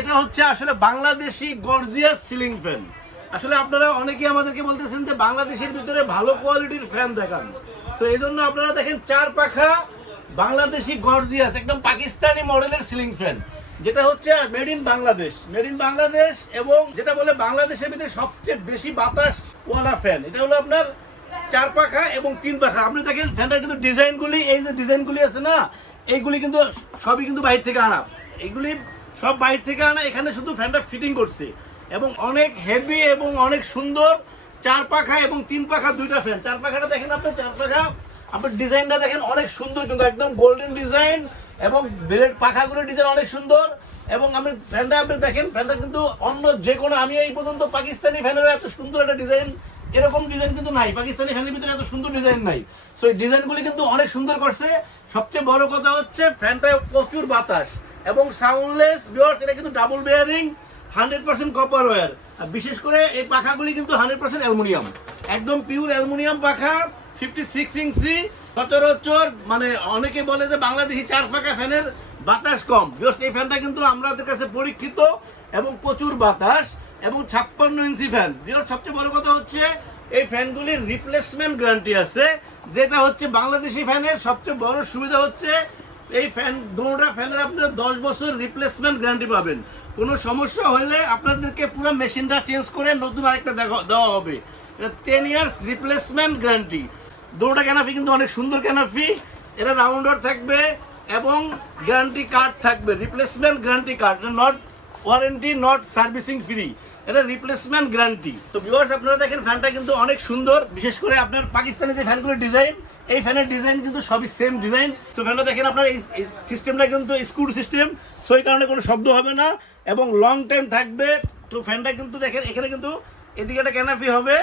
এটা হচ্ছে আসলে বাংলাদেশি গর্জিয়াস সিলিং ফ্যান। আসলে আপনারা অনেকেই আমাদেরকে বলতেছেন যে বাংলাদেশের ভিতরে ভালো কোয়ালিটির ফ্যান দেখান, তো এই জন্য আপনারা দেখেন 4 পাখা বাংলাদেশি গর্জিয়াস একদম পাকিস্তানি মডেলের সিলিং ফ্যান, যেটা হচ্ছে মেড ইন বাংলাদেশ এবং যেটা বলে বাংলাদেশের ভিতরে সবচেয়ে বেশি বাতাস ওয়ালা ফ্যান। এটা হলো আপনার 4 পাখা এবং 3 পাখা। আপনি দেখেন ফ্যানটার কিন্তু ডিজাইনগুলি, এই যে ডিজাইনগুলি আছে না, এইগুলি কিন্তু সবই কিন্তু বাইরে থেকে আনা, এইগুলি সব বাইরে থেকে আনা। এখানে শুধু ফ্যানটা ফিটিং করছে এবং অনেক হেভি এবং অনেক সুন্দর 4 পাখা এবং 3 পাখা দুইটা ফ্যান। 4 পাখাটা দেখেন আপনি, 4 পাখা আপনার ডিজাইনটা দেখেন অনেক সুন্দর, কিন্তু একদম গোল্ডেন ডিজাইন এবং ব্লেড পাখাগুলোর ডিজাইন অনেক সুন্দর। এবং আপনি ফ্যানটা আপনি দেখেন, ফ্যানটা কিন্তু অন্য যে কোনো, আমি এই পর্যন্ত পাকিস্তানি ফ্যানেরও এত সুন্দর একটা ডিজাইন, এরকম ডিজাইন কিন্তু নাই, পাকিস্তানি ফ্যানের ভিতরে এত সুন্দর ডিজাইন নাই। সো এই ডিজাইনগুলি কিন্তু অনেক সুন্দর করছে। সবচেয়ে বড় কথা হচ্ছে ফ্যানটায় প্রচুর বাতাস এবং সাউন্ডলেস ভিউয়ার্স। এটা কিন্তু ডাবল বেয়ারিং, 100% কপার ওয়্যার। আর বিশেষ করে এই পাখাগুলি কিন্তু 100% অ্যালুমিনিয়াম, একদম পিওর অ্যালুমিনিয়াম পাখা, 56 ইঞ্চি। সচরাচর মানে অনেকে বলে যে বাংলাদেশি 4 পাখা ফ্যানের বাতাস কম। ভিউয়ার্স এই ফ্যানটা কিন্তু আমাদের কাছে পরীক্ষিত এবং প্রচুর বাতাস এবং 56 ইঞ্চি ফ্যান। ভিউয়ার্স সবচেয়ে বড় কথা হচ্ছে এই ফ্যানগুলির রিপ্লেসমেন্ট গ্যারান্টি আছে, যেটা হচ্ছে বাংলাদেশি ফ্যানের সবচেয়ে বড় সুবিধা হচ্ছে এই ফ্যান, দুটোটা ফ্যানের আপনারা 10 বছর রিপ্লেসমেন্ট গ্যারান্টি পাবেন। কোনো সমস্যা হলে আপনাদেরকে পুরো মেশিনটা চেঞ্জ করে নতুন আরেকটা দেওয়া হবে। এটা 10 ইয়ার্স রিপ্লেসমেন্ট গ্যারান্টি। দুটোটা ক্যানাফি কিন্তু অনেক সুন্দর ক্যানাফি, এটা রাউন্ডার থাকবে এবং গ্যারান্টি কার্ড থাকবে, replacement guarantee card, not warranty, not servicing free, এটা রিপ্লেসমেন্ট গ্যারান্টি। তো ভিউয়ার্স আপনারা দেখেন ফ্যানটা কিন্তু অনেক সুন্দর, বিশেষ করে আপনার পাকিস্তানি যে ফ্যানগুলোর ডিজাইন, এই ফ্যানের ডিজাইন কিন্তু সবই সেম ডিজাইন। তো ফ্যানটা দেখেন আপনার এই সিস্টেমটা কিন্তু স্ক্রু সিস্টেম, সো এই কারণে কোনো শব্দ হবে না এবং লং টাইম থাকবে। তো ফ্যানটা কিন্তু দেখেন এখানে কিন্তু এদিকে একটা ক্যানাফি হবে,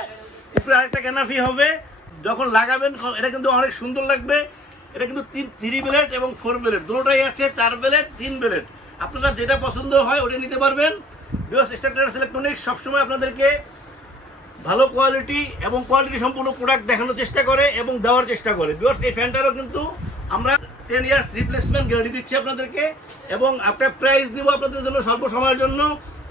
উপরে আরেকটা ক্যানাফি হবে, যখন লাগাবেন এটা কিন্তু অনেক সুন্দর লাগবে। এটা কিন্তু 3 ব্লেড এবং 4 ব্লেড দুটোটাই আছে, 4 ব্লেড 3 ব্লেড, আপনারা যেটা পছন্দ হয় ওটা নিতে পারবেন। ভিউয়ার্স স্টার ট্রেডার্স ইলেকট্রনিক্স সবসময় আপনাদেরকে ভালো কোয়ালিটি এবং কোয়ালিটি সম্পূর্ণ প্রোডাক্ট দেখানোর চেষ্টা করে এবং দেওয়ার চেষ্টা করে। ভিউয়ার্স এই ফ্যানটারও কিন্তু আমরা 10 ইয়ার্স রিপ্লেসমেন্ট গ্যারান্টি দিচ্ছি আপনাদেরকে এবং একটা প্রাইস দিব আপনাদের জন্য স্বল্প সময়ের জন্য।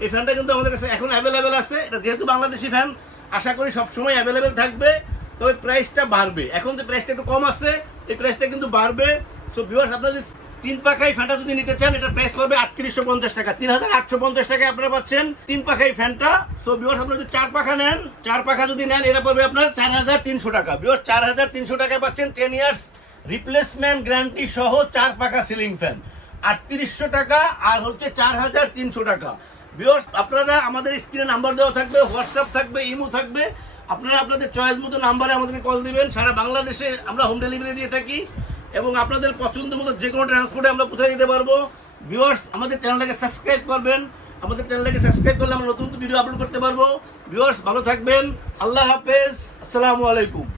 এই ফ্যানটা কিন্তু আমাদের কাছে এখন অ্যাভেলেবেল আছে, এটা যেহেতু বাংলাদেশি ফ্যান আশা করি সবসময় অ্যাভেলেবেল থাকবে। তো ওই প্রাইসটা বাড়বে, এখন যে প্রাইসটা একটু কম আছে এই প্রাইসটা কিন্তু বাড়বে। সো ভিউয়ার্স আপনারা যদি 3 পাখাই ফ্যানটা যদি নিতে চান, এটা প্রাইস পড়বে 3850 টাকা, 3850 টাকায় আপনারা পাচ্ছেন 3 পাখাই ফ্যানটা। সো ভিউয়ার্স আপনারা যদি 4 পাখা নেন, 4 পাখা যদি নেন এটা পড়বে আপনার 4300 টাকা। ভিউয়ার্স 4300 টাকায় পাচ্ছেন 10 ইয়ার্স রিপ্লেসমেন্ট গ্যারান্টি সহ 4 পাখা সিলিং ফ্যান, 3800 টাকা আর হচ্ছে 4300 টাকা। ভিউয়ার্স আপনারা আমাদের স্ক্রিনে নাম্বার দেওয়া থাকবে, হোয়াটসঅ্যাপ থাকবে, ইমো থাকবে, আপনারা আপনাদের চয়েস মতো নাম্বারে আমাদেরকে কল দিবেন। সারা বাংলাদেশে আমরা হোম ডেলিভারি দিয়ে থাকি এবং আপনাদের পছন্দ মতো যে কোনো ট্রান্সপোর্টে আমরা কোথায় দিতে পারবো। ভিউয়ার্স আমাদের চ্যানেলটাকে সাবস্ক্রাইব করবেন, আমাদের চ্যানেলটাকে সাবস্ক্রাইব করলে আমরা নতুন ভিডিও আপলোড করতে পারবো। ভিউয়ার্স ভালো থাকবেন, আল্লাহ হাফেজ, আসসালামু আলাইকুম।